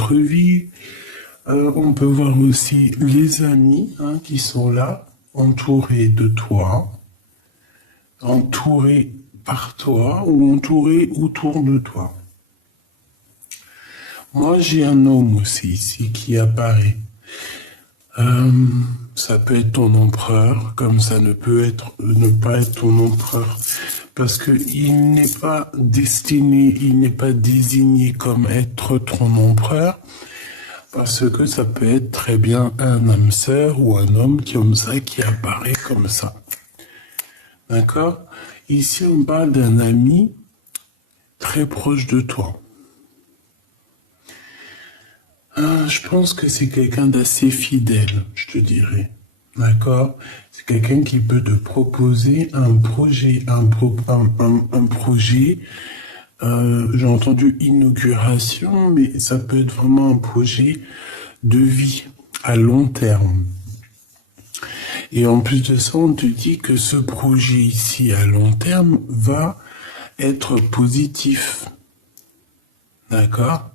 autre vie. On peut voir aussi les amis qui sont là, entourés de toi, entourés par toi ou entourés autour de toi. Moi, j'ai un homme aussi ici qui apparaît. Ça peut être ton empereur, comme ça ne peut être ne pas être ton empereur, parce que il n'est pas destiné, il n'est pas désigné comme être ton empereur, parce que ça peut être très bien un âme sœur ou un homme comme ça qui apparaît comme ça. D'accord? Ici, on parle d'un ami très proche de toi. Je pense que c'est quelqu'un d'assez fidèle, je te dirais. D'accord? C'est quelqu'un qui peut te proposer un projet, un projet. J'ai entendu inauguration, mais ça peut être vraiment un projet de vie à long terme. Et en plus de ça, on te dit que ce projet ici à long terme va être positif. D'accord?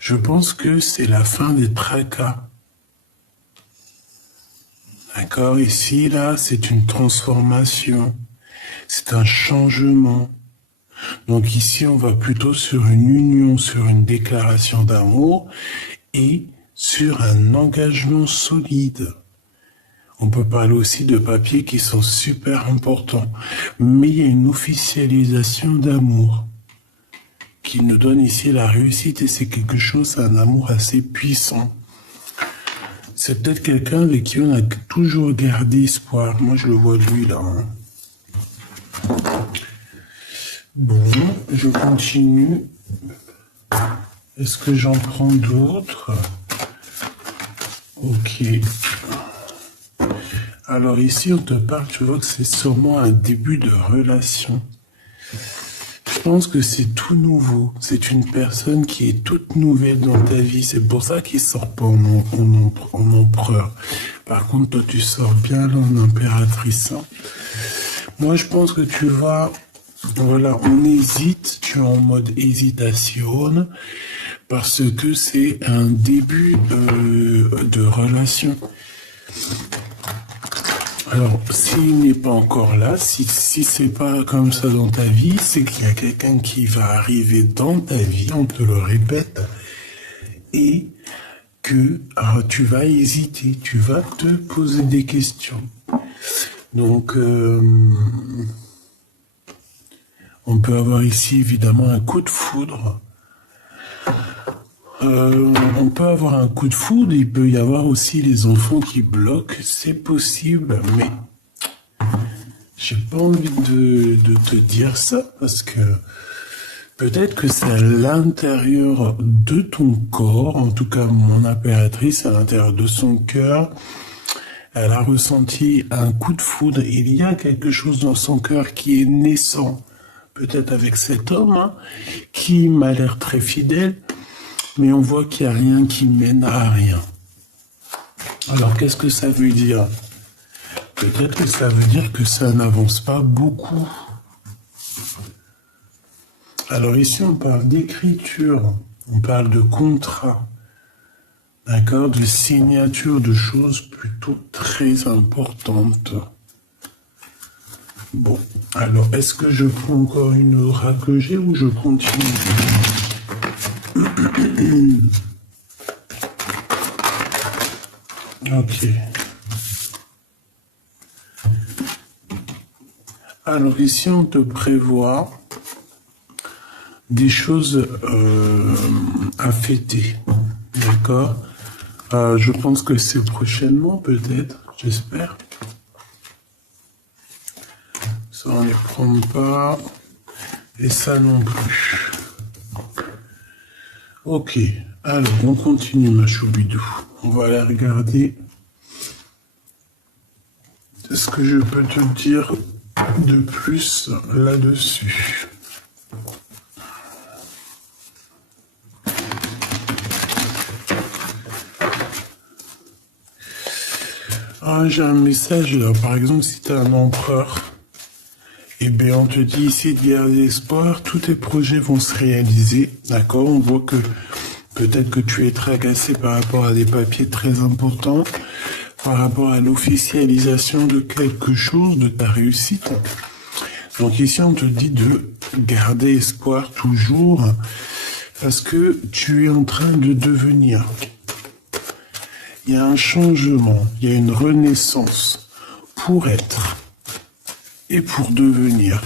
Je pense que c'est la fin des tracas. D'accord? Ici, là, c'est une transformation. C'est un changement. Donc ici, on va plutôt sur une union, sur une déclaration d'amour et sur un engagement solide. On peut parler aussi de papiers qui sont super importants. Mais il y a une officialisation d'amour qui nous donne ici la réussite et c'est quelque chose, un amour assez puissant. C'est peut-être quelqu'un avec qui on a toujours gardé espoir. Moi, je le vois lui là. Bon, je continue. Est-ce que j'en prends d'autres? Ok. Alors ici, on te parle, tu vois que c'est sûrement un début de relation. Je pense que c'est tout nouveau. C'est une personne qui est toute nouvelle dans ta vie. C'est pour ça qu'il sort pas en empereur. Par contre, toi, tu sors bien là en impératrice. Moi, je pense que tu vas... Voilà, on hésite. Tu es en mode hésitation. Parce que c'est un début de relation. Alors, s'il n'est pas encore là, si c'est pas comme ça dans ta vie, c'est qu'il y a quelqu'un qui va arriver dans ta vie, on te le répète, et que tu vas hésiter, tu vas te poser des questions. Donc, on peut avoir ici évidemment un coup de foudre. On peut avoir un coup de foudre, il peut y avoir aussi les enfants qui bloquent, c'est possible, mais j'ai pas envie de te dire ça parce que peut-être que c'est à l'intérieur de ton corps, en tout cas mon impératrice, à l'intérieur de son cœur, elle a ressenti un coup de foudre, il y a quelque chose dans son cœur qui est naissant, peut-être avec cet homme, qui m'a l'air très fidèle, mais on voit qu'il n'y a rien qui mène à rien. Alors, qu'est-ce que ça veut dire? Peut-être que ça veut dire que ça n'avance pas beaucoup. Alors ici, on parle d'écriture, on parle de contrat, d'accord, de signature de choses plutôt très importantes. Bon, alors, est-ce que je prends encore une oracle G ou je continue? Ok. Alors ici, on te prévoit des choses à fêter. D'accord? Je pense que c'est prochainement, peut-être, j'espère. Ça, on ne les prend pas. Et ça non plus. Ok, alors on continue ma choubidou. On va aller regarder ce que je peux te dire de plus là-dessus. Ah, j'ai un message là, par exemple, si tu es un empereur, eh bien, on te dit ici de garder espoir, tous tes projets vont se réaliser, d'accord? On voit que Peut-être que tu es tracasé par rapport à des papiers très importants, par rapport à l'officialisation de quelque chose, de ta réussite. Donc ici, on te dit de garder espoir toujours, parce que tu es en train de devenir. Il y a un changement, il y a une renaissance pour être et pour devenir.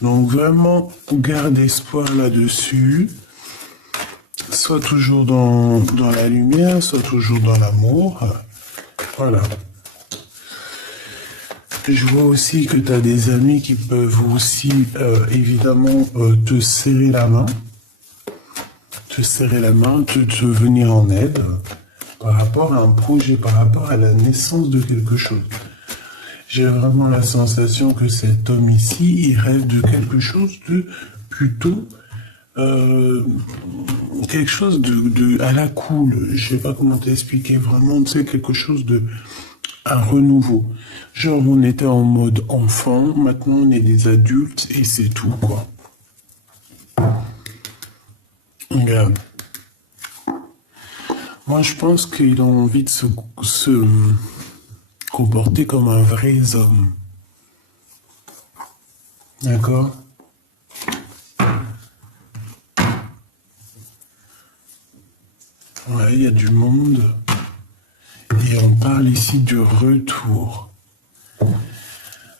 Donc vraiment, garde espoir là-dessus. Sois toujours dans la lumière, sois toujours dans l'amour. Voilà. Je vois aussi que tu as des amis qui peuvent aussi, évidemment, te serrer la main. Te venir en aide par rapport à un projet, par rapport à la naissance de quelque chose. J'ai vraiment la sensation que cet homme ici, il rêve de quelque chose de plutôt... quelque chose de à la cool, je sais pas comment t'expliquer, vraiment, tu sais, quelque chose de un renouveau. Genre, on était en mode enfant, maintenant on est des adultes et c'est tout, quoi. Regarde. Moi, je pense qu'il a envie de se comporter comme un vrai homme. D'accord? Ouais, il y a du monde. Et on parle ici du retour.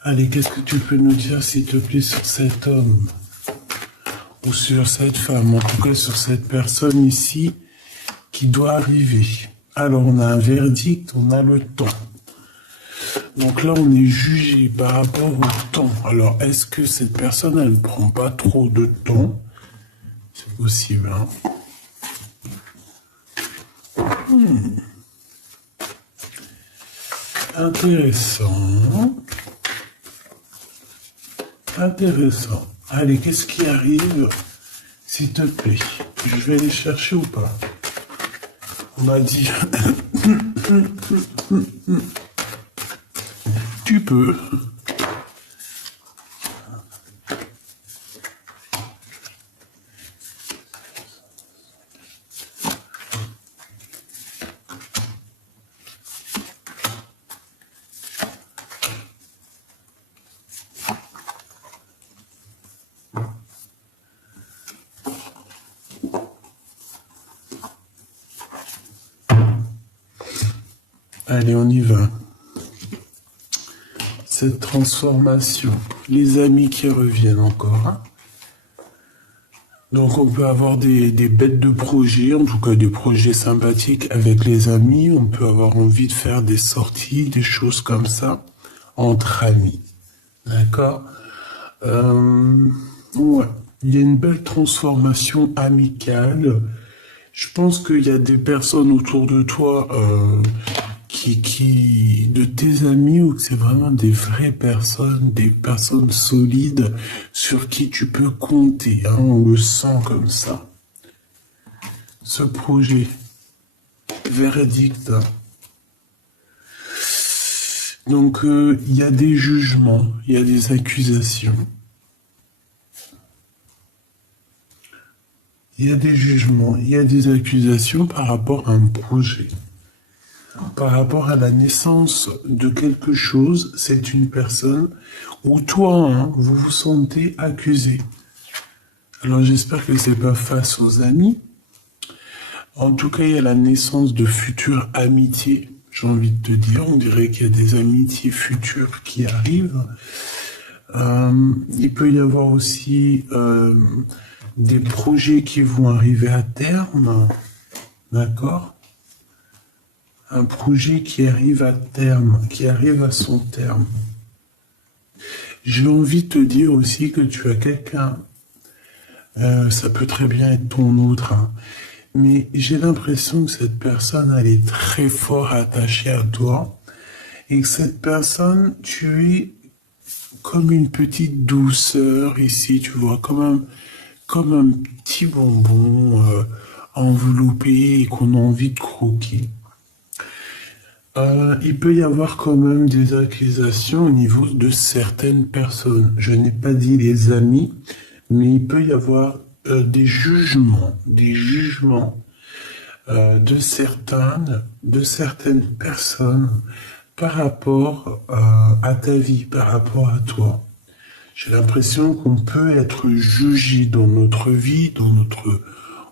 Allez, qu'est-ce que tu peux nous dire, s'il te plaît, sur cet homme? Ou sur cette femme, en tout cas sur cette personne ici qui doit arriver. Alors, on a un verdict, on a le temps. Donc là, on est jugé par rapport au temps. Alors, est-ce que cette personne, elle ne prend pas trop de temps? C'est possible, hein? Intéressant. Intéressant. Allez, qu'est-ce qui arrive, s'il te plaît? Je vais aller chercher ou pas? On m'a dit... Tu peux. Allez, on y va. Cette transformation, les amis qui reviennent encore. Hein. Donc on peut avoir des bêtes de projets, en tout cas des projets sympathiques avec les amis. On peut avoir envie de faire des sorties, des choses comme ça, entre amis. D'accord? Ouais. Il y a une belle transformation amicale. Je pense qu'il y a des personnes autour de toi de tes amis, ou que c'est vraiment des vraies personnes, des personnes solides sur qui tu peux compter, hein, on le sent comme ça. Ce projet, verdict. Donc, il y a des jugements, il y a des accusations. Il y a des jugements, il y a des accusations par rapport à un projet. Par rapport à la naissance de quelque chose, c'est une personne où toi, hein, vous vous sentez accusé. Alors j'espère que c'est pas face aux amis. En tout cas, il y a la naissance de futures amitiés. J'ai envie de te dire, on dirait qu'il y a des amitiés futures qui arrivent. Il peut y avoir aussi des projets qui vont arriver à terme. D'accord ? Un projet qui arrive à terme, qui arrive à son terme. J'ai envie de te dire aussi que tu as quelqu'un, ça peut très bien être ton autre, hein, mais j'ai l'impression que cette personne, elle est très fort attachée à toi, et que cette personne, tu es comme une petite douceur ici, tu vois, comme un petit bonbon enveloppé et qu'on a envie de croquer. Il peut y avoir quand même des accusations au niveau de certaines personnes. Je n'ai pas dit les amis, mais il peut y avoir des jugements de certaines personnes par rapport à ta vie, par rapport à toi. J'ai l'impression qu'on peut être jugé dans notre vie,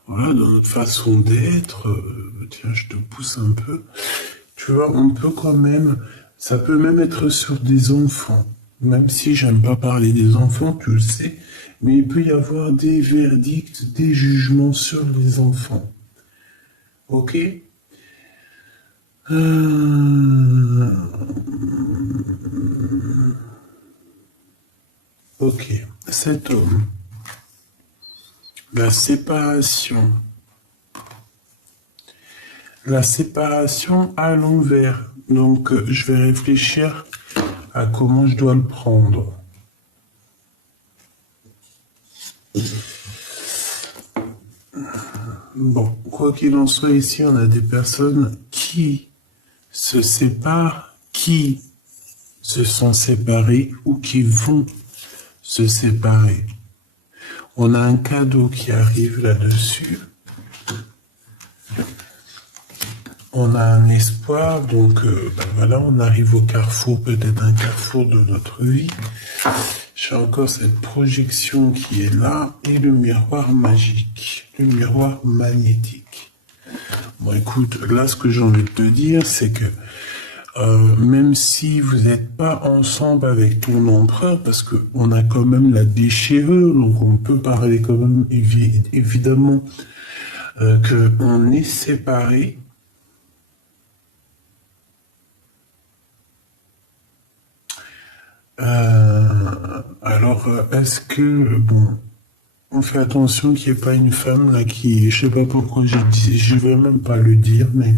voilà, dans notre façon d'être. Tiens, je te pousse un peu. Tu vois, on peut quand même, ça peut même être sur des enfants. Même si j'aime pas parler des enfants, tu le sais, mais il peut y avoir des verdicts, des jugements sur les enfants. Ok? Ok, cet homme, la séparation à l'envers. Donc, je vais réfléchir à comment je dois le prendre. Bon, quoi qu'il en soit, ici, on a des personnes qui se séparent, qui se sont séparés ou qui vont se séparer. On a un cadeau qui arrive là-dessus. On a un espoir, donc voilà, on arrive au carrefour, peut-être un carrefour de notre vie. J'ai encore cette projection qui est là et le miroir magique, le miroir magnétique. Bon, écoute, là, ce que j'ai envie de te dire, c'est que même si vous n'êtes pas ensemble avec ton empereur, parce qu'on a quand même la déchirure, donc on peut parler quand même évidemment qu'on est séparés. Alors, est-ce que, bon, on fait attention qu'il n'y ait pas une femme là qui, je sais pas pourquoi j'ai dit, je vais même pas le dire, mais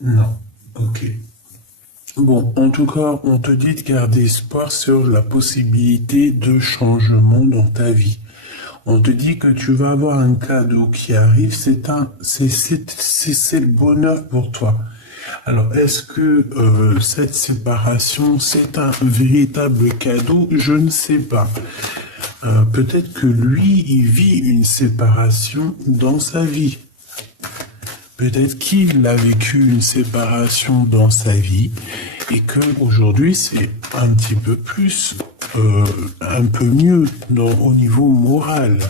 non, ok. Bon, en tout cas, on te dit de garder espoir sur la possibilité de changement dans ta vie. On te dit que tu vas avoir un cadeau qui arrive, c'est le bonheur pour toi. Alors, est-ce que cette séparation, c'est un véritable cadeau? Je ne sais pas. Peut-être que lui, il vit une séparation dans sa vie. Peut-être qu'il a vécu une séparation dans sa vie et qu'aujourd'hui, c'est un petit peu plus, un peu mieux au niveau moral.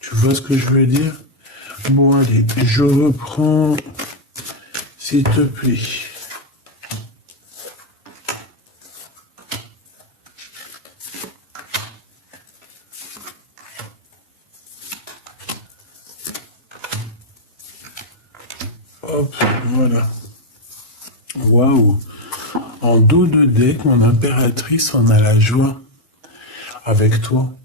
Tu vois ce que je veux dire? Bon, allez, je reprends... S'il te plaît. Hop, voilà. Waouh. En dos de deck, mon impératrice, on a la joie avec toi.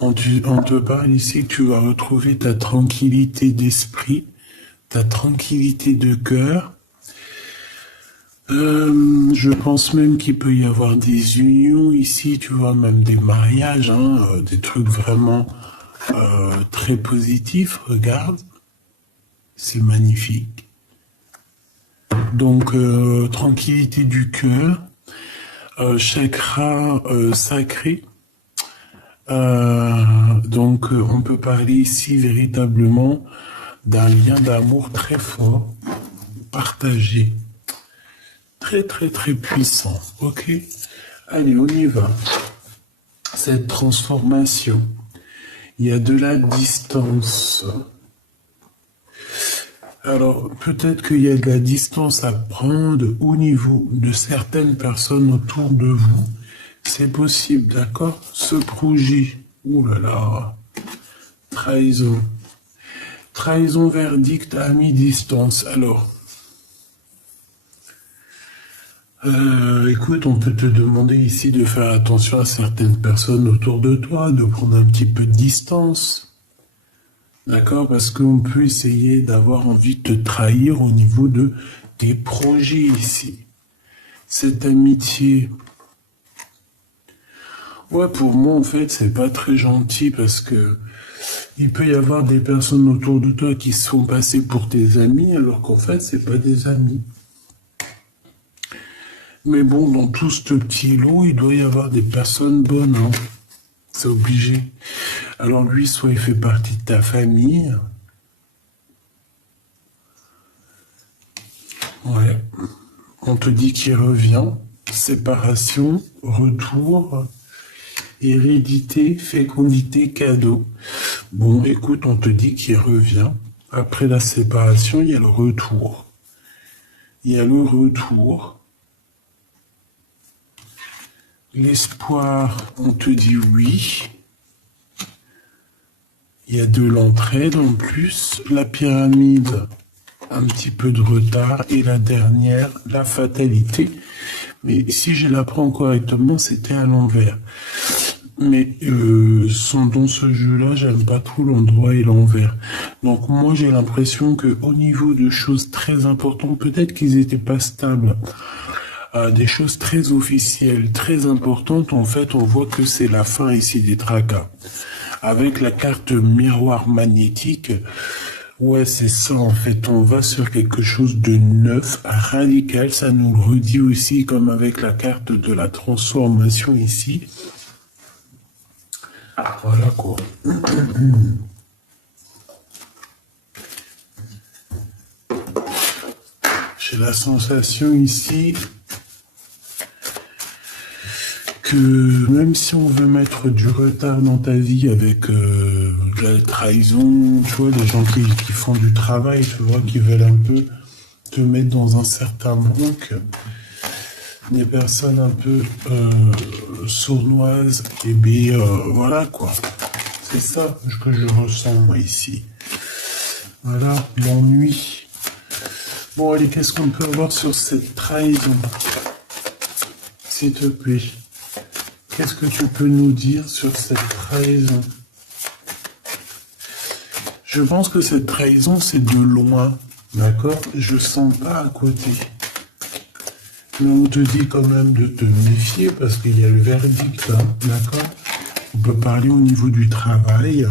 On te parle ici que tu vas retrouver ta tranquillité d'esprit, ta tranquillité de cœur. Je pense même qu'il peut y avoir des unions ici, tu vois, même des mariages, hein, des trucs vraiment très positifs. Regarde, c'est magnifique. Donc, tranquillité du cœur, chakra sacré. Donc, on peut parler ici véritablement d'un lien d'amour très fort, partagé, très très très puissant. Ok, allez, on y va. Cette transformation, il y a de la distance. Alors, peut-être qu'il y a de la distance à prendre au niveau de certaines personnes autour de vous. C'est possible, d'accord? Ce projet, ouh là là, trahison. Trahison, verdict à mi-distance. Alors, écoute, on peut te demander ici de faire attention à certaines personnes autour de toi, de prendre un petit peu de distance. D'accord? Parce qu'on peut essayer d'avoir envie de te trahir au niveau de tes projets ici. Cette amitié. Ouais, pour moi, en fait, c'est pas très gentil parce que il peut y avoir des personnes autour de toi qui se font passer pour tes amis, alors qu'en fait, c'est pas des amis. Mais bon, dans tout ce petit lot, il doit y avoir des personnes bonnes, hein. C'est obligé. Alors lui, soit il fait partie de ta famille. Ouais. On te dit qu'il revient. Séparation, retour, hérédité, fécondité, cadeau. Bon, écoute, on te dit qu'il revient. Après la séparation, il y a le retour. Il y a le retour. L'espoir, on te dit oui. Il y a de l'entraide en plus. La pyramide, un petit peu de retard. Et la dernière, la fatalité. Mais si je l'apprends correctement, c'était à l'envers. Mais dans ce jeu-là, j'aime pas trop l'endroit et l'envers. Donc moi, j'ai l'impression que au niveau de choses très importantes, peut-être qu'ils étaient pas stables. Des choses très officielles, très importantes, en fait, on voit que c'est la fin ici des tracas. Avec la carte miroir magnétique, ouais, c'est ça, en fait, on va sur quelque chose de neuf, radical, ça nous le redit aussi, comme avec la carte de la transformation ici. Voilà, quoi. J'ai la sensation ici que même si on veut mettre du retard dans ta vie avec la trahison, tu vois, des gens qui font du travail, tu vois, qui veulent un peu te mettre dans un certain manque, des personnes un peu sournoises, et bien voilà quoi. C'est ça que je ressens moi ici. Voilà, l'ennui. Bon allez, qu'est-ce qu'on peut avoir sur cette trahison? S'il te plaît. Qu'est-ce que tu peux nous dire sur cette trahison? Je pense que cette trahison, c'est de loin, d'accord? Je sens pas à côté. Mais on te dit quand même de te méfier parce qu'il y a le verdict, hein, d'accord? On peut parler au niveau du travail,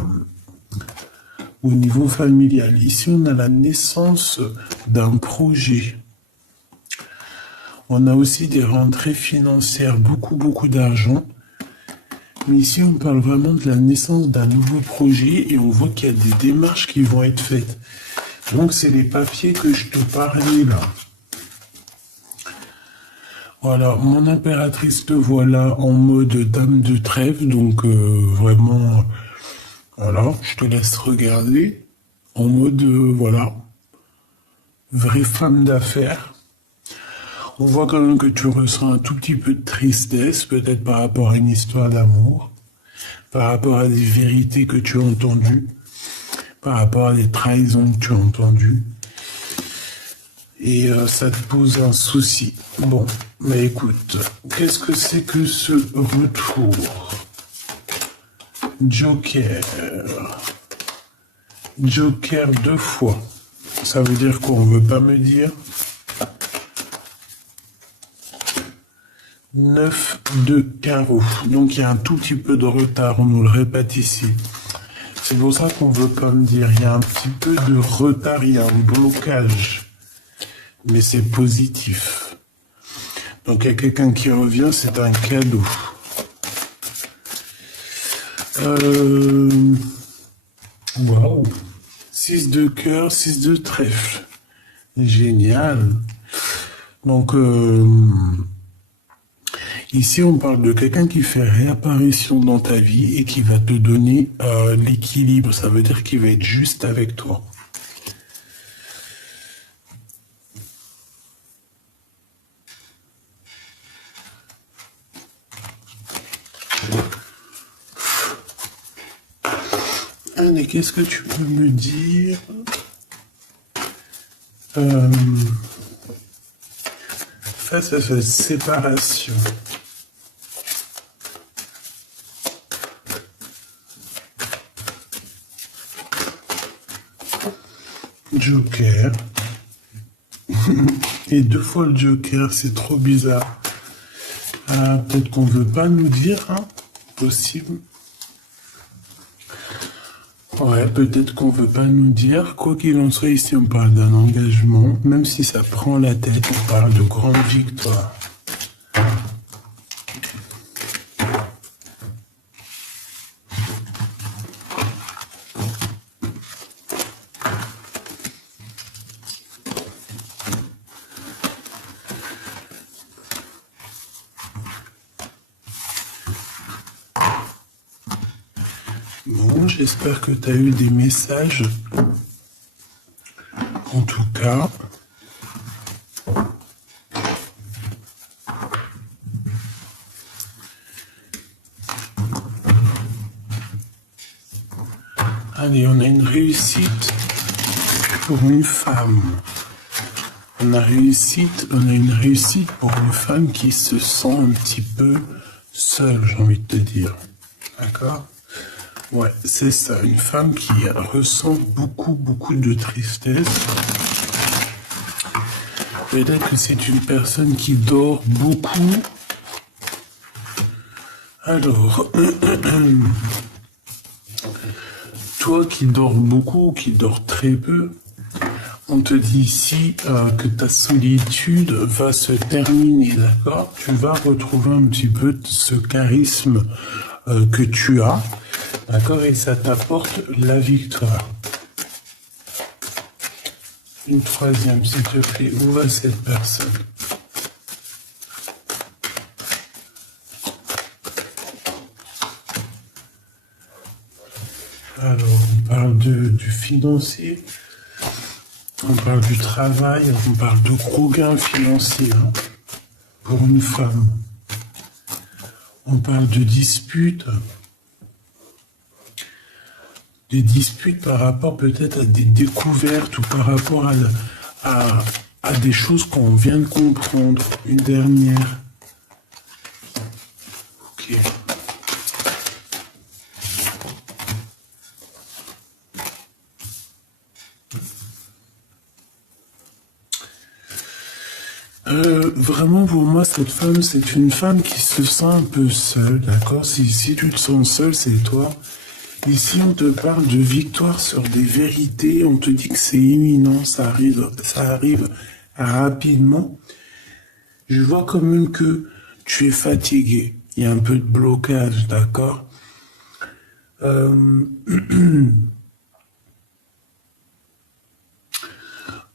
au niveau familial. Ici, on a la naissance d'un projet. On a aussi des rentrées financières, beaucoup d'argent. Mais ici, on parle vraiment de la naissance d'un nouveau projet et on voit qu'il y a des démarches qui vont être faites. Donc, c'est les papiers que je te parlais là. Voilà, mon impératrice te voilà en mode dame de trèfle. Donc, vraiment, voilà, je te laisse regarder. En mode, voilà, vraie femme d'affaires. On voit quand même que tu ressens un tout petit peu de tristesse, peut-être par rapport à une histoire d'amour, par rapport à des vérités que tu as entendues, par rapport à des trahisons que tu as entendues. Et ça te pose un souci. Bon, mais écoute, qu'est-ce que c'est que ce retour? Joker. Joker 2 fois. Ça veut dire quoi? On veut pas me dire? 9 de carreau. Donc il y a un tout petit peu de retard, on nous le répète ici. C'est pour ça qu'on veut pas me dire. Il y a un petit peu de retard, il y a un blocage. Mais c'est positif. Donc il y a quelqu'un qui revient, c'est un cadeau. Waouh. 6 de cœur, 6 de trèfle. Génial. Donc ici, on parle de quelqu'un qui fait réapparition dans ta vie et qui va te donner l'équilibre. Ça veut dire qu'il va être juste avec toi. Allez, qu'est-ce que tu peux me dire face à cette séparation? Joker. Et 2 fois le Joker, c'est trop bizarre. Peut-être qu'on veut pas nous dire, hein? Possible. Ouais, peut-être qu'on veut pas nous dire. Quoi qu'il en soit, ici, on parle d'un engagement. Même si ça prend la tête, on parle de grande victoire. j'espère que tu as eu des messages. En tout cas, allez, on a une réussite pour une femme. On a une réussite pour une femme qui se sent un petit peu seule, j'ai envie de te dire. D'accord? Ouais, c'est ça, une femme qui ressent beaucoup de tristesse. Peut-être que c'est une personne qui dort beaucoup. Alors, toi qui dors beaucoup, qui dors très peu, on te dit ici que ta solitude va se terminer, d'accord? Tu vas retrouver un petit peu ce charisme que tu as, d'accord? Et ça t'apporte la victoire. Une troisième, s'il te plaît. Où va cette personne? Alors, on parle du financier. On parle du travail, on parle de gros gains financiers hein, pour une femme. On parle de disputes. Des disputes par rapport peut-être à des découvertes ou par rapport à des choses qu'on vient de comprendre. Une dernière. Ok. Vraiment, pour moi, cette femme, c'est une femme qui se sent un peu seule, d'accord? Si tu te sens seule, c'est toi. Ici, on te parle de victoire sur des vérités, on te dit que c'est imminent, ça arrive rapidement. Je vois quand même que tu es fatigué, il y a un peu de blocage, d'accord?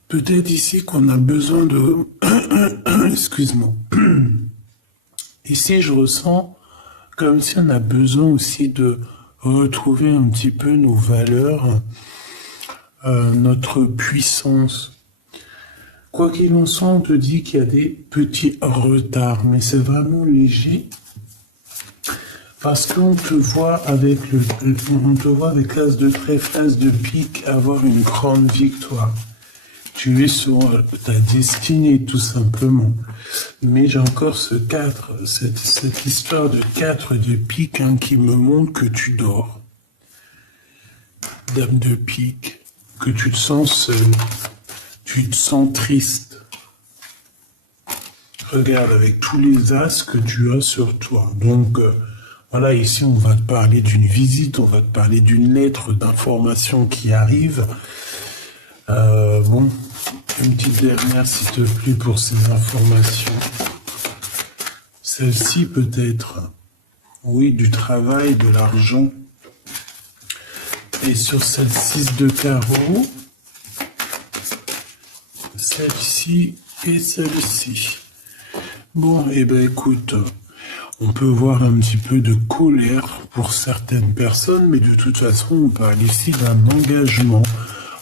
Peut-être ici qu'on a besoin de... Excuse-moi. Ici, je ressens comme si on a besoin aussi de retrouver un petit peu nos valeurs, notre puissance. Quoi qu'il en soit, on te dit qu'il y a des petits retards, mais c'est vraiment léger. Parce qu'on te voit avec l'as de trèfle, l'as de pique, avoir une grande victoire. Tu es sur ta destinée, tout simplement. Mais j'ai encore ce 4, cette histoire de 4 de pique hein, qui me montre que tu dors. Dame de pique, que tu te sens seul, tu te sens triste. Regarde avec tous les as que tu as sur toi. Donc, voilà, ici on va te parler d'une visite, on va te parler d'une lettre d'information qui arrive. Bon, une petite dernière s'il te plaît pour ces informations. Celle-ci peut-être, oui, du travail, de l'argent. Et sur cette 6 de carreau, celle-ci et celle-ci. Bon, eh ben écoute, on peut voir un petit peu de colère pour certaines personnes, mais de toute façon, on parle ici d'un engagement.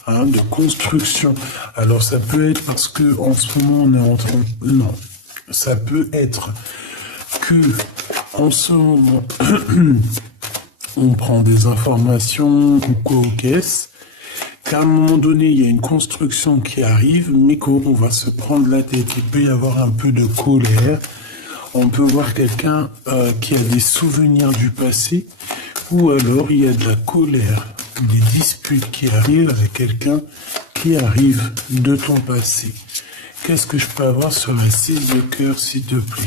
Hein, de construction. Alors ça peut être parce que en ce moment on est en train... Non, ça peut être que en ce moment on prend des informations ou quoi aux caisses, qu'à un moment donné il y a une construction qui arrive, mais qu'on va se prendre la tête. Il peut y avoir un peu de colère. On peut voir quelqu'un qui a des souvenirs du passé, ou alors il y a de la colère, des disputes qui arrivent avec quelqu'un qui arrive de ton passé. Qu'est-ce que je peux avoir sur la 6 de cœur, s'il te plaît?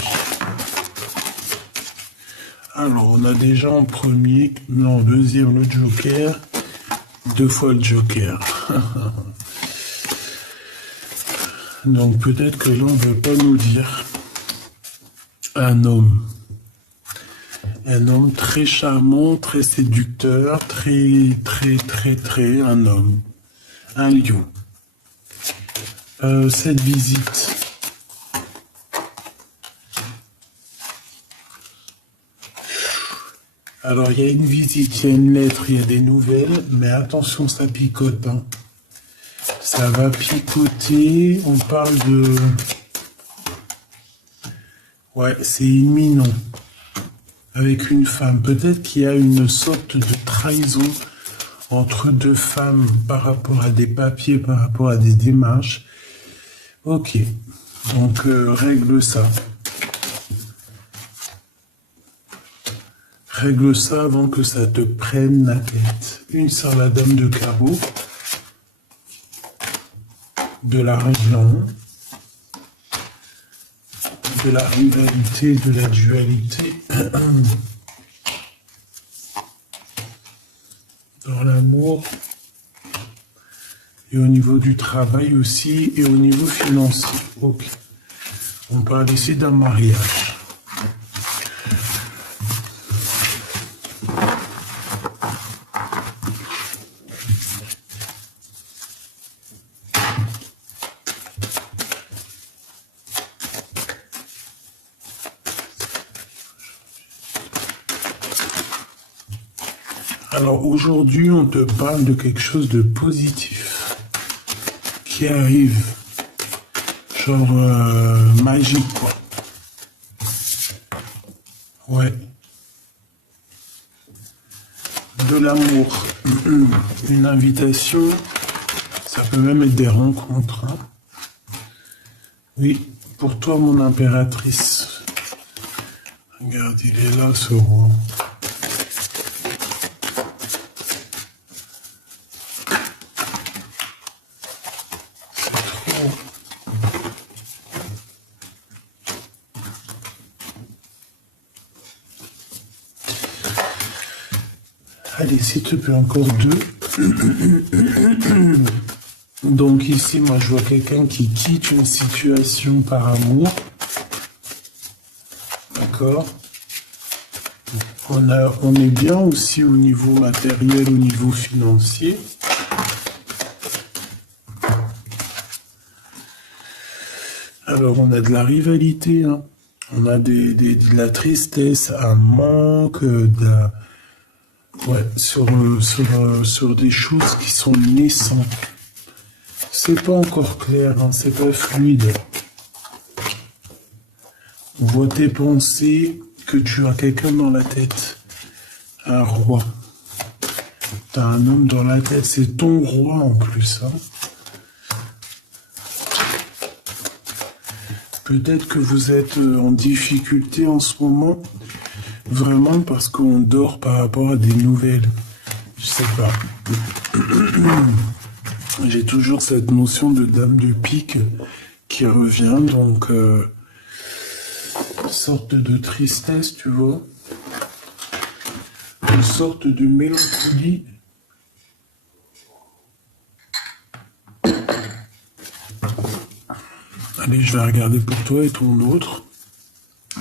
Alors, on a déjà en premier, non, deuxième, le joker, 2 fois le joker. Donc, peut-être que là, on ne veut pas nous dire un homme. Un homme très charmant, très séducteur, très, un homme. Un lion. Cette visite. Alors, il y a une visite, il y a une lettre, il y a des nouvelles, mais attention, ça picote, hein. Ça va picoter, on parle de... Ouais, c'est imminent. Avec une femme, peut-être qu'il y a une sorte de trahison entre deux femmes par rapport à des papiers, par rapport à des démarches. Ok, donc règle ça. Règle ça avant que ça te prenne la tête. Une sur la dame de carreau, de l'argent, de la rivalité, de la dualité. Dans l'amour et au niveau du travail aussi et au niveau financier. Ok. On parle ici d'un mariage. Alors aujourd'hui, on te parle de quelque chose de positif qui arrive, genre magique quoi. Ouais. De l'amour, une invitation, ça peut même être des rencontres. Hein. Oui, pour toi mon impératrice. Regarde, il est là ce roi. Allez, s'il te plaît, encore deux. Donc ici, moi, je vois quelqu'un qui quitte une situation par amour. D'accord. On est bien aussi au niveau matériel, au niveau financier. Alors, on a de la rivalité, hein. On a de la tristesse, un manque, ouais, sur des choses qui sont naissantes. C'est pas encore clair, hein, c'est pas fluide. On voit tes pensées que tu as quelqu'un dans la tête. Un roi. T'as un homme dans la tête, c'est ton roi en plus, hein. Peut-être que vous êtes en difficulté en ce moment, vraiment parce qu'on dort par rapport à des nouvelles. Je sais pas. J'ai toujours cette notion de dame de pique qui revient, donc une sorte de tristesse, tu vois. Une sorte de mélancolie. Allez, je vais regarder pour toi et ton autre.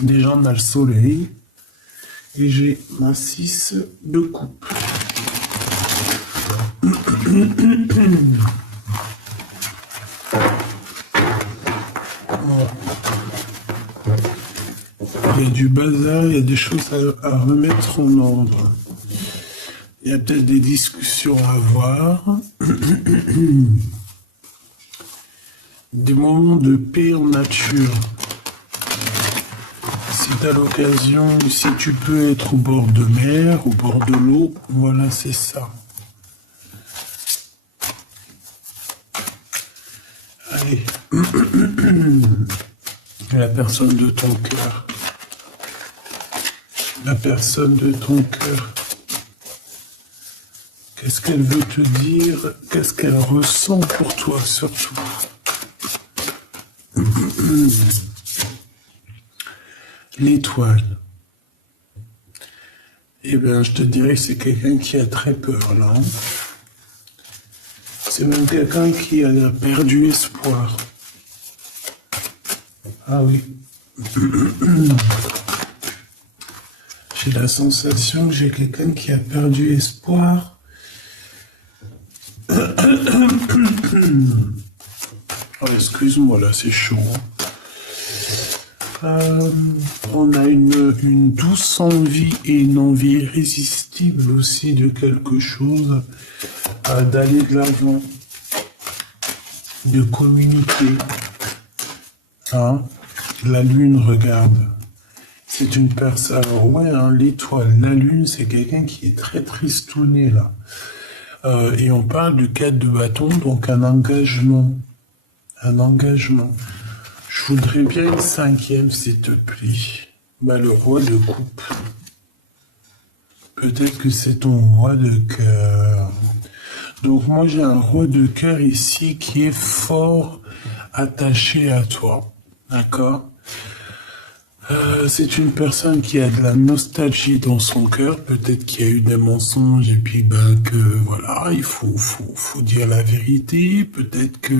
Déjà, on a le soleil. Et j'ai ma 6 de coupe. Il y a du bazar, il y a des choses à remettre en ordre. Il y a peut-être des discussions à avoir. Des moments de paix en nature. Si tu as l'occasion, si tu peux être au bord de mer, au bord de l'eau, voilà, c'est ça. Allez. La personne de ton cœur. La personne de ton cœur. Qu'est-ce qu'elle veut te dire? Qu'est-ce qu'elle ressent pour toi, surtout? L'étoile. Eh bien, je te dirais que c'est quelqu'un qui a très peur, là. Hein. C'est même quelqu'un qui a perdu espoir. Ah oui. J'ai la sensation que j'ai quelqu'un qui a perdu espoir. Oh, excuse-moi, là, c'est chaud. Euh, on a une douce envie et une envie irrésistible aussi de quelque chose, d'aller de l'avant, de communiquer. Hein? La lune, regarde. C'est une personne. Alors ouais, hein, l'étoile, la lune, c'est quelqu'un qui est très tristouné là. Et on parle du 4 de bâton, donc un engagement. Un engagement. Je voudrais bien une 5e, s'il te plaît. Bah, le roi de coupe. Peut-être que c'est ton roi de cœur. Donc moi j'ai un roi de cœur ici qui est fort attaché à toi. D'accord? C'est une personne qui a de la nostalgie dans son cœur. Peut-être qu'il y a eu des mensonges et puis ben que voilà, il faut dire la vérité. Peut-être que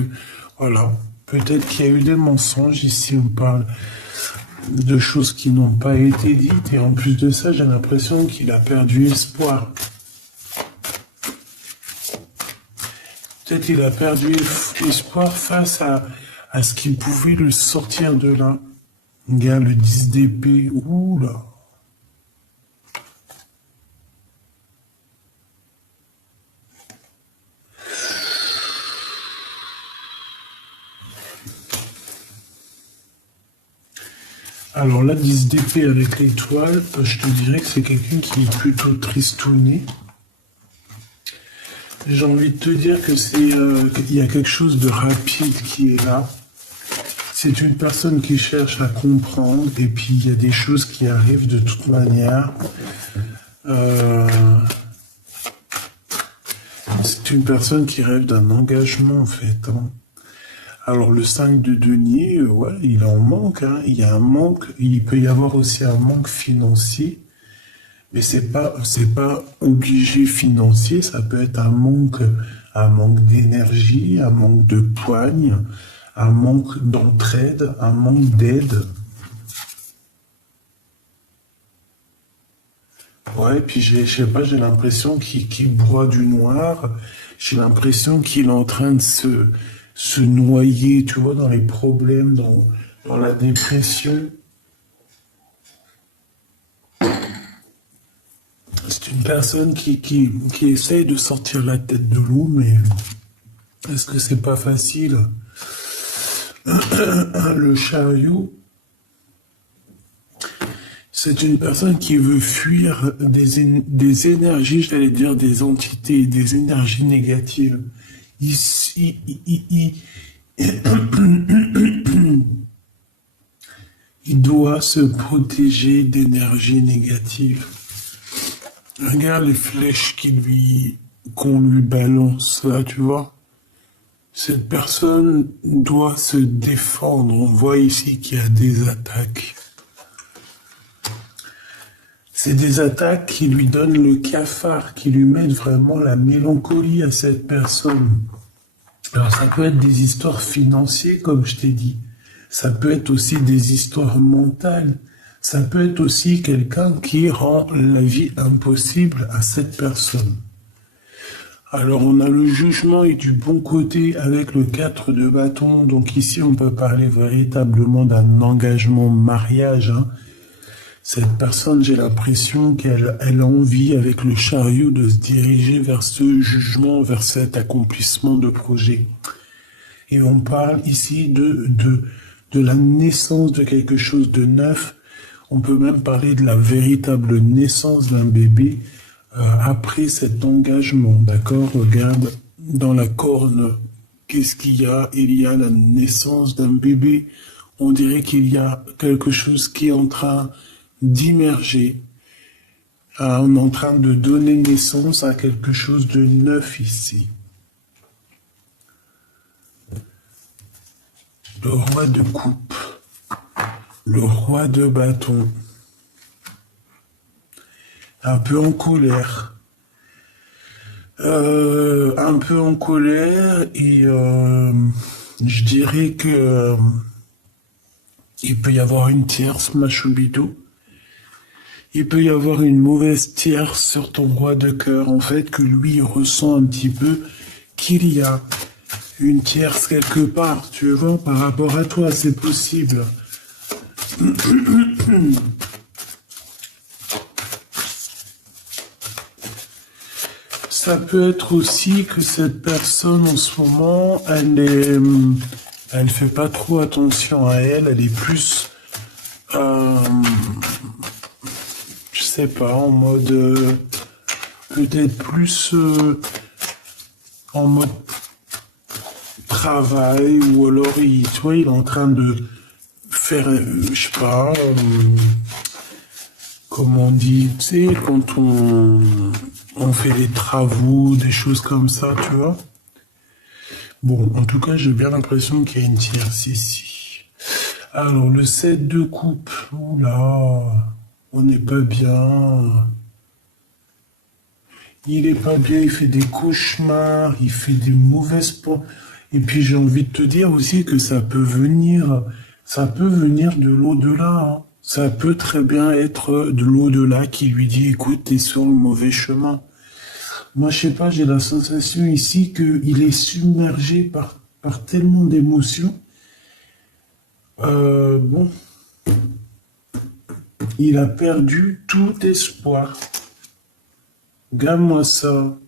voilà, peut-être qu'il y a eu des mensonges. Ici on parle de choses qui n'ont pas été dites et en plus de ça, j'ai l'impression qu'il a perdu espoir. Peut-être qu'il a perdu espoir face à ce qui pouvait le sortir de là. Regarde le 10 d'épée. Ouh là. Alors là, 10 d'épée avec l'étoile, je te dirais que c'est quelqu'un qui est plutôt tristouné. J'ai envie de te dire que qu'il y a quelque chose de rapide qui est là. C'est une personne qui cherche à comprendre et puis il y a des choses qui arrivent de toute manière. C'est une personne qui rêve d'un engagement en fait. Hein. Alors le 5 de denier, ouais, il en manque. Hein. Il y a un manque. Il peut y avoir aussi un manque financier. Mais c'est pas obligé financier, ça peut être un manque d'énergie, un manque de poigne, un manque d'entraide, un manque d'aide. Ouais, puis je sais pas, j'ai l'impression qu'il broie du noir, j'ai l'impression qu'il est en train de se noyer, tu vois, dans les problèmes, dans la dépression. C'est une personne qui essaye de sortir la tête de l'eau, mais est-ce que c'est pas facile? Le chariot, c'est une personne qui veut fuir des énergies, j'allais dire des entités, des énergies négatives. Ici, il doit se protéger d'énergies négatives. Regarde les flèches qu'on lui balance là, tu vois. Cette personne doit se défendre. On voit ici qu'il y a des attaques. C'est des attaques qui lui donnent le cafard, qui lui mettent vraiment la mélancolie à cette personne. Alors ça peut être des histoires financières, comme je t'ai dit. Ça peut être aussi des histoires mentales. Ça peut être aussi quelqu'un qui rend la vie impossible à cette personne. Alors on a le jugement et du bon côté avec le 4 de bâton. Donc ici on peut parler véritablement d'un engagement mariage. Hein. Cette personne, j'ai l'impression qu'elle a envie avec le chariot de se diriger vers ce jugement, vers cet accomplissement de projet. Et on parle ici de la naissance de quelque chose de neuf. On peut même parler de la véritable naissance d'un bébé après cet engagement, d'accord? Regarde, dans la corne, qu'est-ce qu'il y a? Il y a la naissance d'un bébé. On dirait qu'il y a quelque chose qui est en train d'immerger. On est en train de donner naissance à quelque chose de neuf ici. Le roi de coupe. Le roi de bâton, un peu en colère, et je dirais que il peut y avoir une tierce, Machubito. Il peut y avoir une mauvaise tierce sur ton roi de cœur, en fait, que lui ressent un petit peu qu'il y a une tierce quelque part, tu vois, par rapport à toi, c'est possible. Ça peut être aussi que cette personne en ce moment, elle fait pas trop attention à elle, elle est plus, euh, je sais pas, en mode, peut-être plus en mode travail, ou alors tu vois, il est en train de faire, je sais pas, comment on dit, tu sais, quand on fait des travaux, des choses comme ça, tu vois. Bon, en tout cas, j'ai bien l'impression qu'il y a une tierce ici. Alors, le 7 de coupe, oula, on n'est pas bien. Il est pas bien, il fait des cauchemars, il fait des mauvaises pensées. Et puis j'ai envie de te dire aussi que ça peut venir de l'au-delà, hein. Ça peut très bien être de l'au-delà qui lui dit, écoute, t'es sur le mauvais chemin. Moi, je sais pas, j'ai la sensation ici qu'il est submergé par tellement d'émotions. Bon, il a perdu tout espoir. Regarde-moi ça.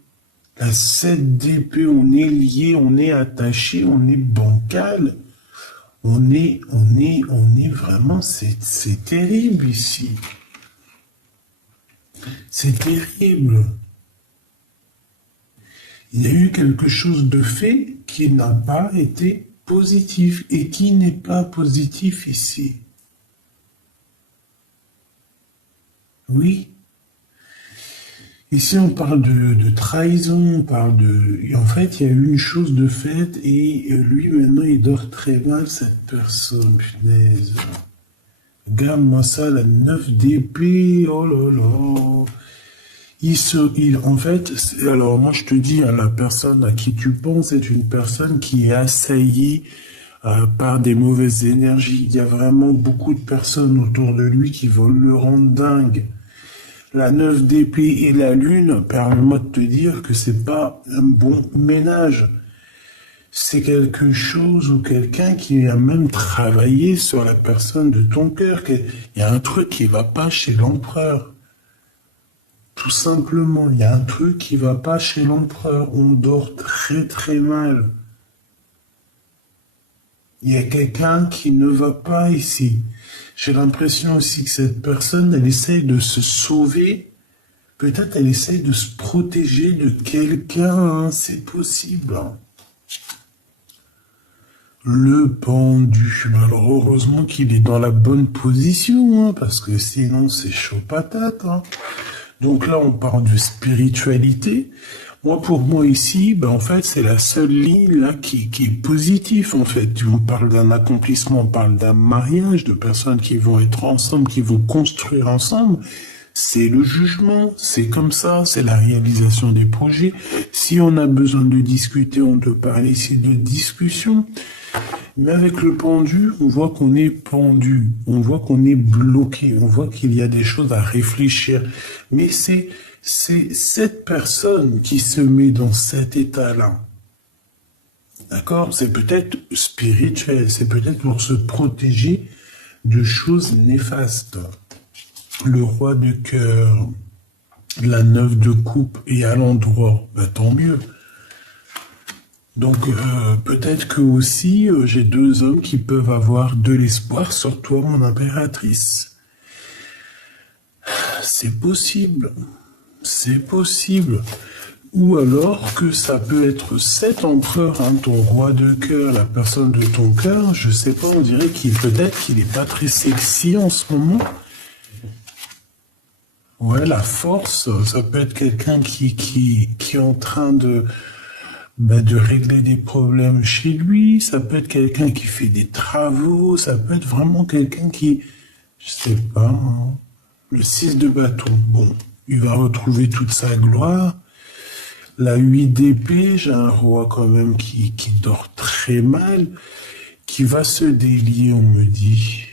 La 7 d'épée, on est lié, on est attaché, on est bancal. On est vraiment, c'est terrible ici. C'est terrible. Il y a eu quelque chose de fait qui n'a pas été positif et qui n'est pas positif ici. Oui. Ici, on parle de trahison, on parle de... Et en fait, il y a eu une chose de faite et lui, maintenant, il dort très mal, cette personne, punaise. Regarde-moi ça, la 9 d'épée, oh là là. En fait, alors moi, je te dis, hein, la personne à qui tu penses est une personne qui est assaillie par des mauvaises énergies. Il y a vraiment beaucoup de personnes autour de lui qui veulent le rendre dingue. La 9 d'épée et la lune, permets-moi de te dire que c'est pas un bon ménage. C'est quelque chose ou quelqu'un qui a même travaillé sur la personne de ton cœur. Il y a un truc qui va pas chez l'empereur. Tout simplement, il y a un truc qui va pas chez l'empereur. On dort très très mal. Il y a quelqu'un qui ne va pas ici. J'ai l'impression aussi que cette personne, elle essaye de se sauver. Peut-être elle essaye de se protéger de quelqu'un, hein. C'est possible. Le pendu. Alors heureusement qu'il est dans la bonne position, hein, parce que sinon c'est chaud patate, hein. Donc là on parle de spiritualité. Moi, pour moi ici, en fait, c'est la seule ligne là qui est positive. En fait, on parle d'un accomplissement, on parle d'un mariage, de personnes qui vont être ensemble, qui vont construire ensemble. C'est le jugement, c'est comme ça, c'est la réalisation des projets. Si on a besoin de discuter, on peut parler ici de discussion. Mais avec le pendu, on voit qu'on est pendu, on voit qu'on est bloqué, on voit qu'il y a des choses à réfléchir. Mais c'est cette personne qui se met dans cet état-là. D'accord? C'est peut-être spirituel, c'est peut-être pour se protéger de choses néfastes. Le roi de cœur, la 9 de coupe est à l'endroit, tant mieux. Donc peut-être que aussi j'ai deux hommes qui peuvent avoir de l'espoir sur toi, mon impératrice. C'est possible. C'est possible. Ou alors que ça peut être cet empereur, hein, ton roi de cœur, la personne de ton cœur, je sais pas, on dirait peut-être qu'il est pas très sexy en ce moment. Ouais, la force, ça peut être quelqu'un qui est en train de régler des problèmes chez lui, ça peut être quelqu'un qui fait des travaux, ça peut être vraiment quelqu'un qui, je sais pas, hein, le 6 de bâton, bon, il va retrouver toute sa gloire. La 8 d'épée, j'ai un roi quand même qui dort très mal, qui va se délier, on me dit.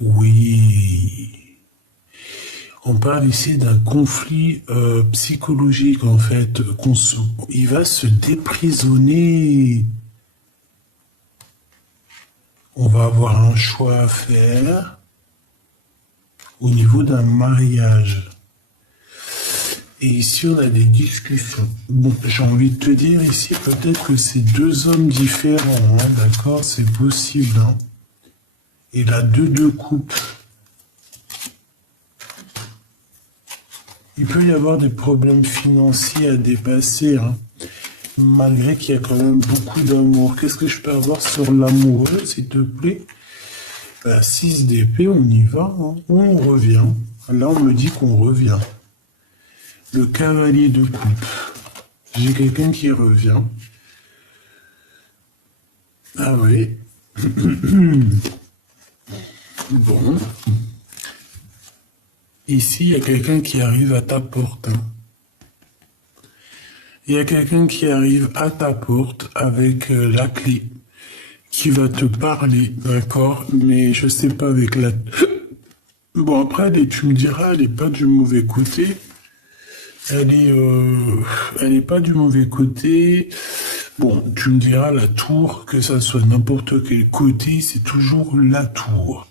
Oui. On parle ici d'un conflit psychologique, en fait. Il va se déprisonner. On va avoir un choix à faire. au niveau d'un mariage. Et ici, on a des discussions. Bon, j'ai envie de te dire ici, peut-être que c'est deux hommes différents, hein, d'accord? C'est possible, hein. Et là, deux coupes. Il peut y avoir des problèmes financiers à dépasser, hein, malgré qu'il y a quand même beaucoup d'amour. Qu'est-ce que je peux avoir sur l'amoureux, s'il te plaît? 6 d'épée, on y va, hein. On revient. Là, on me dit qu'on revient. Le cavalier de coupe. J'ai quelqu'un qui revient. Ah oui. Bon. Ici, il y a quelqu'un qui arrive à ta porte. Il y a quelqu'un qui arrive à ta porte avec la clé, qui va te parler, d'accord? Mais je sais pas avec la... Bon, après, tu me diras, elle est pas du mauvais côté. Elle est pas du mauvais côté. Bon, tu me diras, la tour, que ça soit n'importe quel côté, c'est toujours la tour.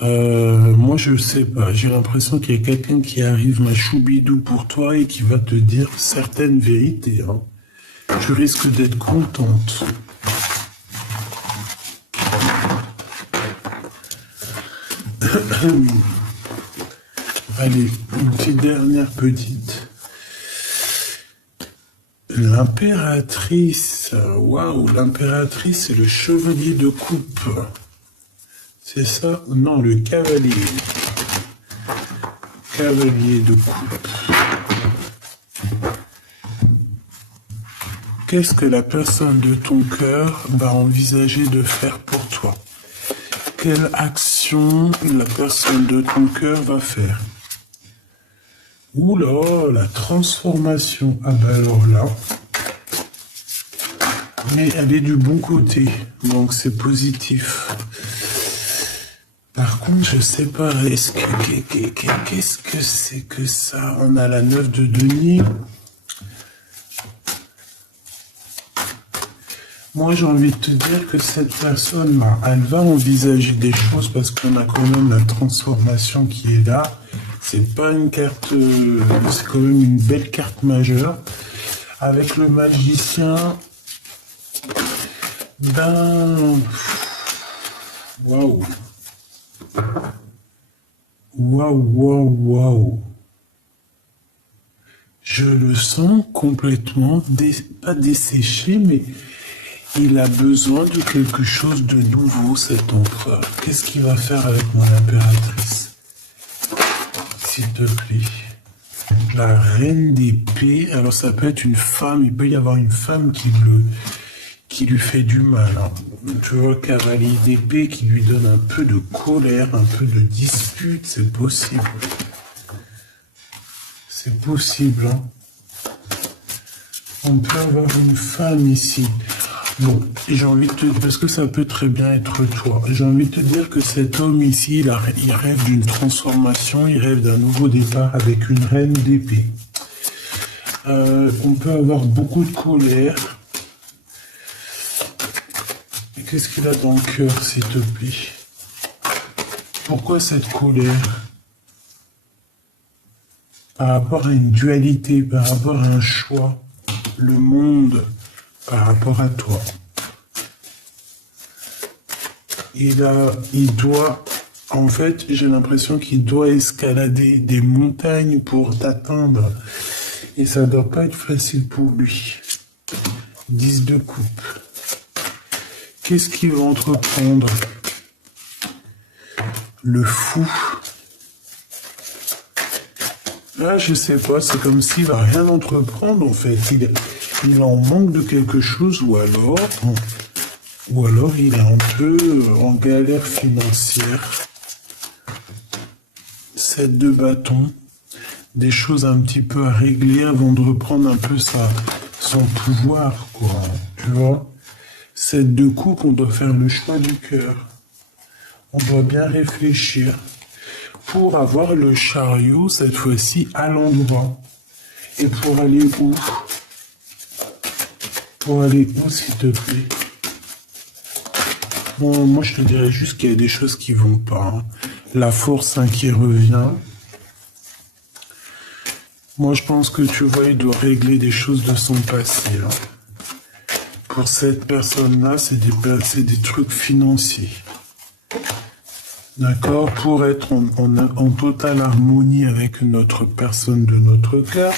Moi, je sais pas. J'ai l'impression qu'il y a quelqu'un qui arrive, ma choubidou, pour toi et qui va te dire certaines vérités, hein. Tu risques d'être contente. Allez, une petite dernière petite. L'impératrice. Waouh, l'impératrice, c'est le chevalier de coupe. C'est ça? Non, le cavalier. Cavalier de coupe. Qu'est-ce que la personne de ton cœur va envisager de faire pour toi? Quelle action la personne de ton cœur va faire? Oula, la transformation. Ah ben alors là. Mais elle est du bon côté, donc c'est positif. Par contre, je sais pas, qu'est-ce que c'est que ça? On a la 9 de denier. Moi, j'ai envie de te dire que cette personne-là, elle va envisager des choses parce qu'on a quand même la transformation qui est là. C'est pas une carte, c'est quand même une belle carte majeure. Avec le magicien, ben, waouh, waouh. Je le sens complètement, pas desséché, mais il a besoin de quelque chose de nouveau, cet empereur. Qu'est-ce qu'il va faire avec mon impératrice? S'il te plaît. La reine d'épée, alors ça peut être une femme, il peut y avoir une femme qui lui fait du mal, hein. Tu vois, cavalier d'épée qui lui donne un peu de colère, un peu de dispute, c'est possible. C'est possible, hein. On peut avoir une femme ici. Bon, j'ai envie de te dire, parce que ça peut très bien être toi, j'ai envie de te dire que cet homme ici, il rêve d'une transformation, il rêve d'un nouveau départ avec une reine d'épée. On peut avoir beaucoup de colère. Et qu'est-ce qu'il a dans le cœur, s'il te plaît? Pourquoi cette colère? Par rapport à une dualité, par rapport à un choix, le monde, par rapport à toi. Il doit, en fait, j'ai l'impression qu'il doit escalader des montagnes pour t'atteindre. Et ça ne doit pas être facile pour lui. 10 de coupe. Qu'est-ce qu'il va entreprendre? Le fou. Ah, je sais pas, c'est comme s'il va rien entreprendre, en fait. Il en manque de quelque chose, ou alors il est un peu en galère financière. 7 de bâton, des choses un petit peu à régler avant de reprendre un peu son pouvoir, quoi. Tu vois? 7 de coupe, on doit faire le choix du cœur. On doit bien réfléchir pour avoir le chariot, cette fois-ci, à l'endroit. Et pour aller où? Pour aller où, s'il te plaît? Bon, moi, je te dirais juste qu'il y a des choses qui vont pas, hein. La force hein, qui revient. Moi, je pense que tu vois, il doit régler des choses de son passé. Hein. Pour cette personne-là, c'est des trucs financiers. D'accord? Pour être en totale harmonie avec notre personne de notre cœur,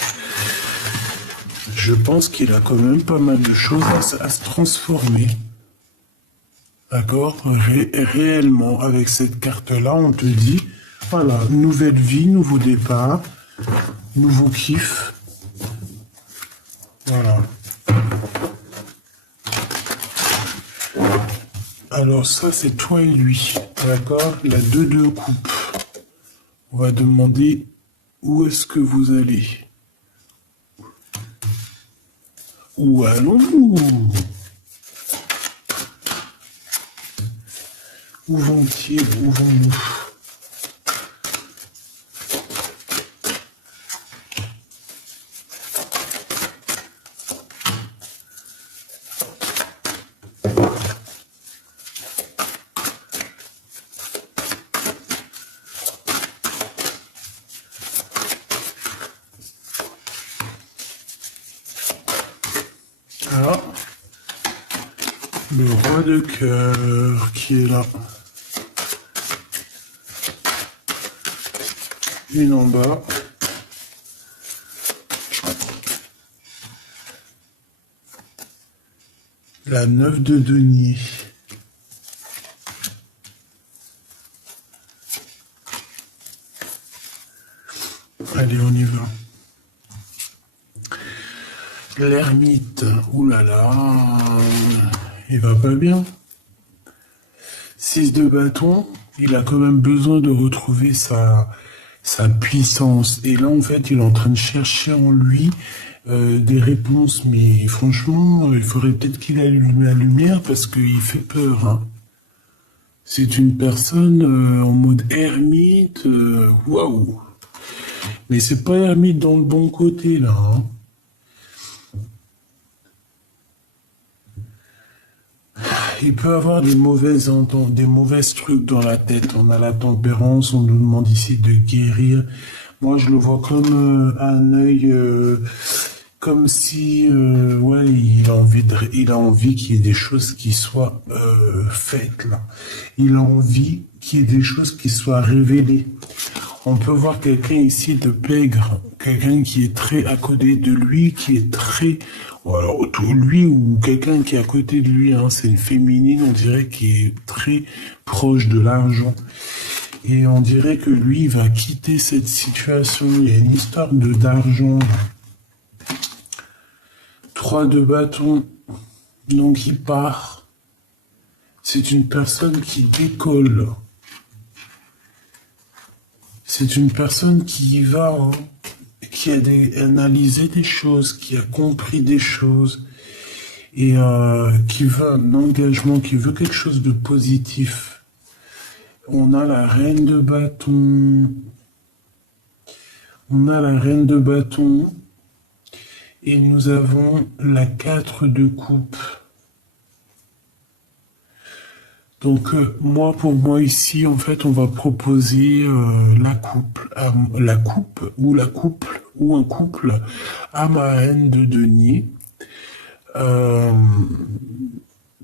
je pense qu'il a quand même pas mal de choses à se transformer. D'accord? Réellement, avec cette carte-là, on te dit, voilà, nouvelle vie, nouveau départ, nouveau kiff. Voilà. Alors ça, c'est toi et lui. D'accord? La 2 de coupe. On va demander où est-ce que vous allez. Où allons-nous? Où vont-ils? Où vont-nous? Ah, le roi de cœur qui est là. Une en bas. La 9 de denier. Allez, on y va. L'ermite, oulala, il va pas bien. 6 de bâton, il a quand même besoin de retrouver sa puissance. Et là, en fait, il est en train de chercher en lui des réponses. Mais franchement, il faudrait peut-être qu'il allume la lumière parce qu'il fait peur. Hein. C'est une personne en mode ermite. Waouh! Mais c'est pas ermite dans le bon côté, là. Hein. Il peut avoir des mauvaises trucs dans la tête. On a la tempérance, on nous demande ici de guérir. Moi, je le vois comme un œil, comme si, ouais, il a envie qu'il y ait des choses qui soient faites là. Il a envie qu'il y ait des choses qui soient révélées. On peut voir quelqu'un ici de pègre, quelqu'un qui est très à côté de lui, qui est très, ou alors lui ou quelqu'un qui est à côté de lui, hein, c'est une féminine, on dirait, qui est très proche de l'argent. Et on dirait que lui va quitter cette situation. Il y a une histoire d'argent. 3 de bâton, donc il part. C'est une personne qui décolle. C'est une personne qui y va, hein, qui a analysé des choses, qui a compris des choses, et qui veut un engagement, qui veut quelque chose de positif. On a la reine de bâton. On a la reine de bâton. Et nous avons la 4 de coupe. Donc moi, pour moi ici, en fait, on va proposer la coupe ou un couple à ma reine de denier.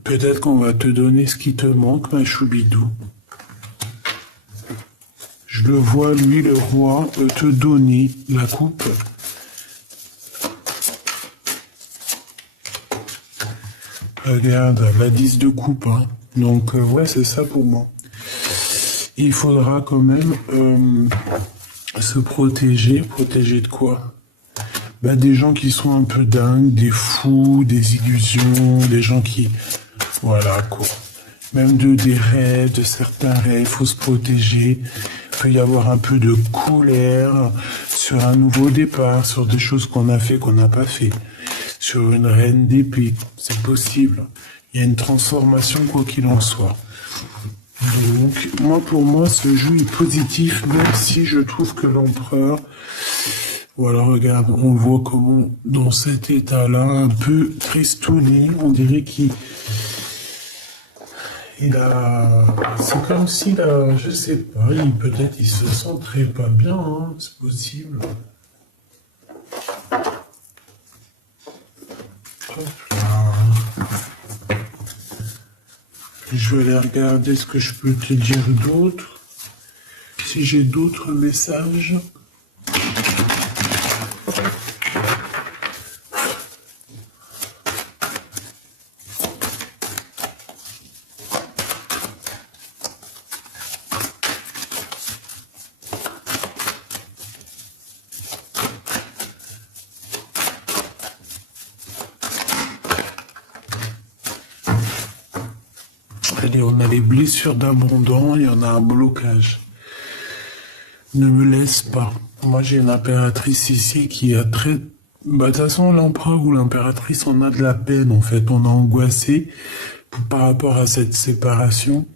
Peut-être qu'on va te donner ce qui te manque, ma choubidou. Je le vois, lui, le roi, te donner la coupe. Regarde, la 10 de coupe, hein. Donc, ouais, c'est ça pour moi. Il faudra quand même se protéger. Protéger de quoi? Bah, des gens qui sont un peu dingues, des fous, des illusions, des gens qui... Voilà, quoi. Même des rêves, de certains rêves, il faut se protéger. Il peut y avoir un peu de colère sur un nouveau départ, sur des choses qu'on a fait, qu'on n'a pas fait. Sur une reine d'épée, c'est possible. Il y a une transformation, quoi qu'il en soit. Donc, pour moi, ce jeu est positif, même si je trouve que l'empereur... Voilà, regarde, on voit comment, dans cet état-là, un peu tristouné, on dirait qu'il c'est comme s'il a, je sais pas, peut-être il se sent très pas bien, hein, c'est possible. Hop là. Je vais aller regarder ce que je peux te dire d'autre. Si j'ai d'autres messages. Allez, on a les blessures d'abondant, il y en a un blocage. Ne me laisse pas. Moi, j'ai une impératrice ici qui a très... Bah, de toute façon, l'empereur ou l'impératrice, on a de la peine, en fait. On est angoissé par rapport à cette séparation.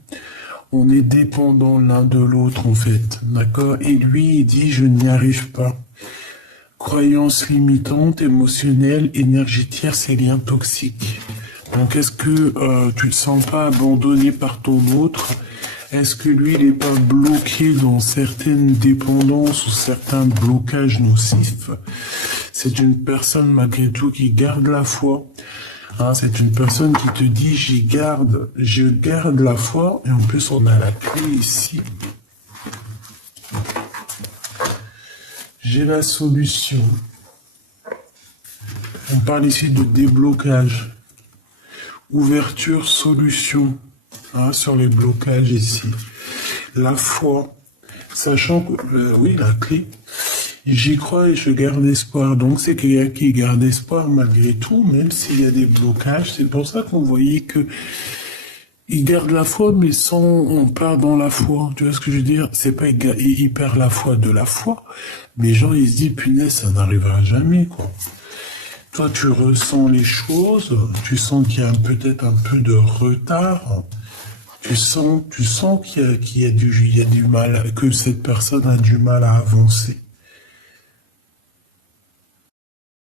On est dépendant l'un de l'autre, en fait. D'accord? Et lui, il dit, je n'y arrive pas. Croyances limitantes, émotionnelles, énergétiques, c'est liens toxiques. Donc, est-ce que tu ne te sens pas abandonné par ton autre? Est-ce que lui, il n'est pas bloqué dans certaines dépendances ou certains blocages nocifs? C'est une personne, malgré tout, qui garde la foi. Hein, c'est une personne qui te dit, je garde la foi. Et en plus, on a la clé ici. J'ai la solution. On parle ici de déblocage. Ouverture, solution, hein, sur les blocages ici. La foi, sachant que, oui, la clé, j'y crois et je garde espoir. Donc c'est quelqu'un qui garde espoir malgré tout, même s'il y a des blocages. C'est pour ça qu'on voyait que il garde la foi, mais sans on part dans la foi. Tu vois ce que je veux dire? C'est pas il perd la foi de la foi, mais genre il se dit punaise, ça n'arrivera jamais, quoi. Toi, tu ressens les choses, tu sens qu'il y a peut-être un peu de retard, tu sens qu'il y a du mal, que cette personne a du mal à avancer.